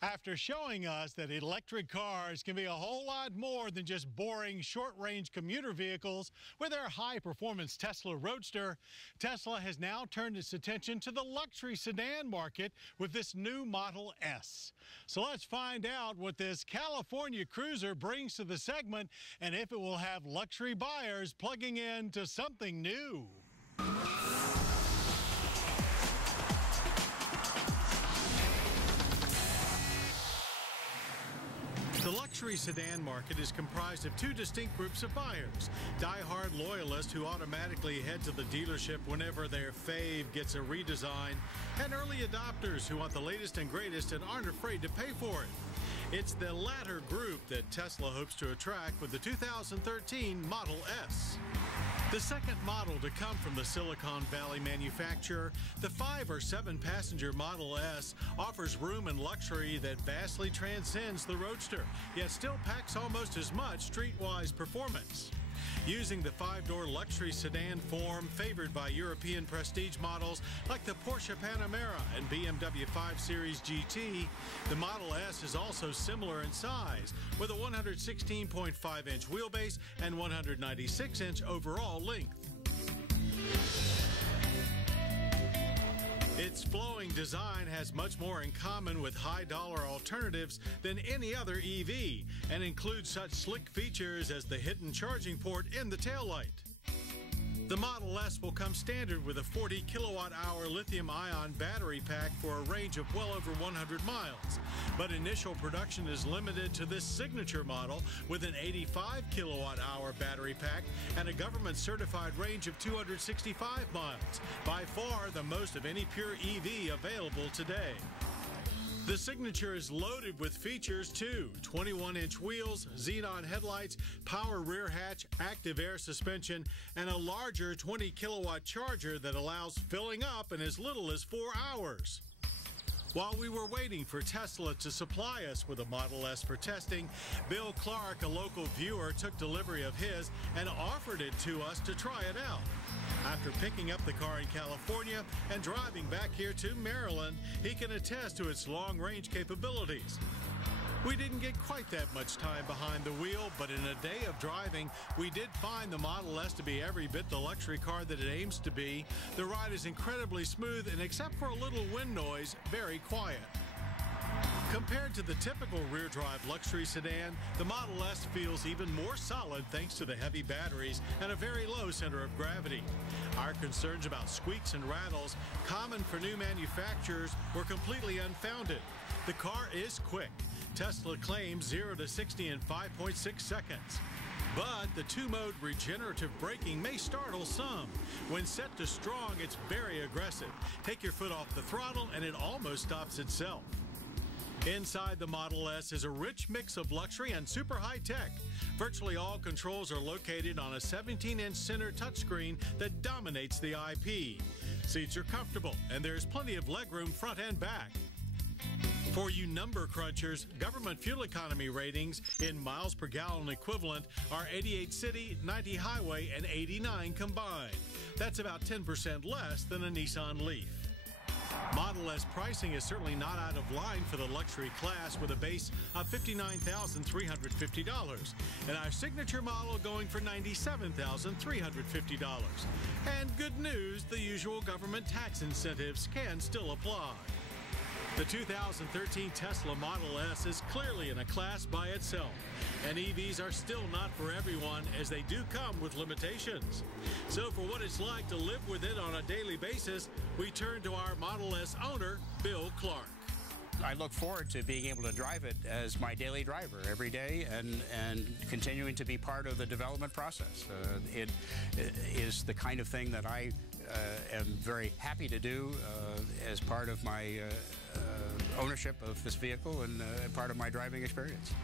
After showing us that electric cars can be a whole lot more than just boring short-range commuter vehicles with their high-performance Tesla Roadster, Tesla has now turned its attention to the luxury sedan market with this new Model S. So let's find out what this California cruiser brings to the segment and if it will have luxury buyers plugging in to something new. The luxury sedan market is comprised of two distinct groups of buyers: die-hard loyalists who automatically head to the dealership whenever their fave gets a redesign, and early adopters who want the latest and greatest and aren't afraid to pay for it. It's the latter group that Tesla hopes to attract with the 2013 Model S. The second model to come from the Silicon Valley manufacturer, the 5 or 7 passenger Model S offers room and luxury that vastly transcends the Roadster, yet still packs almost as much streetwise performance. Using the 5-door luxury sedan form favored by European prestige models like the Porsche Panamera and BMW 5 Series GT, the Model S is also similar in size, with a 116.5-inch wheelbase and 196-inch overall length. Its flowing design has much more in common with high-dollar alternatives than any other EV and includes such slick features as the hidden charging port in the taillight. The Model S will come standard with a 40 kilowatt-hour lithium-ion battery pack for a range of well over 100 miles. But initial production is limited to this signature model with an 85 kilowatt-hour battery pack and a government-certified range of 265 miles, by far the most of any pure EV available today. The Signature is loaded with features too: 21-inch wheels, xenon headlights, power rear hatch, active air suspension, and a larger 20 kilowatt charger that allows filling up in as little as 4 hours. While we were waiting for Tesla to supply us with a Model S for testing, Bill Clark, a local viewer, took delivery of his and offered it to us to try it out. After picking up the car in California and driving back here to Maryland, he can attest to its long-range capabilities. We didn't get quite that much time behind the wheel, but in a day of driving, we did find the Model S to be every bit the luxury car that it aims to be. The ride is incredibly smooth and, except for a little wind noise, very quiet. Compared to the typical rear-drive luxury sedan, the Model S feels even more solid thanks to the heavy batteries and a very low center of gravity. Our concerns about squeaks and rattles, common for new manufacturers, were completely unfounded. The car is quick. Tesla claims 0 to 60 in 5.6 seconds. But the 2-mode regenerative braking may startle some. When set to strong, it's very aggressive. Take your foot off the throttle and it almost stops itself. Inside the Model S is a rich mix of luxury and super high-tech. Virtually all controls are located on a 17-inch center touchscreen that dominates the IP. Seats are comfortable, and there's plenty of legroom front and back. For you number crunchers, government fuel economy ratings in miles per gallon equivalent are 88 city, 90 highway, and 89 combined. That's about 10% less than a Nissan Leaf. Model S pricing is certainly not out of line for the luxury class, with a base of $59,350 and our signature model going for $97,350. And good news, the usual government tax incentives can still apply. The 2013 Tesla Model S is clearly in a class by itself, and EVs are still not for everyone, as they do come with limitations. So for what it's like to live with it on a daily basis, we turn to our Model S owner, Bill Clark. I look forward to being able to drive it as my daily driver every day and continuing to be part of the development process. It is the kind of thing that I am very happy to do as part of my ownership of this vehicle and part of my driving experience.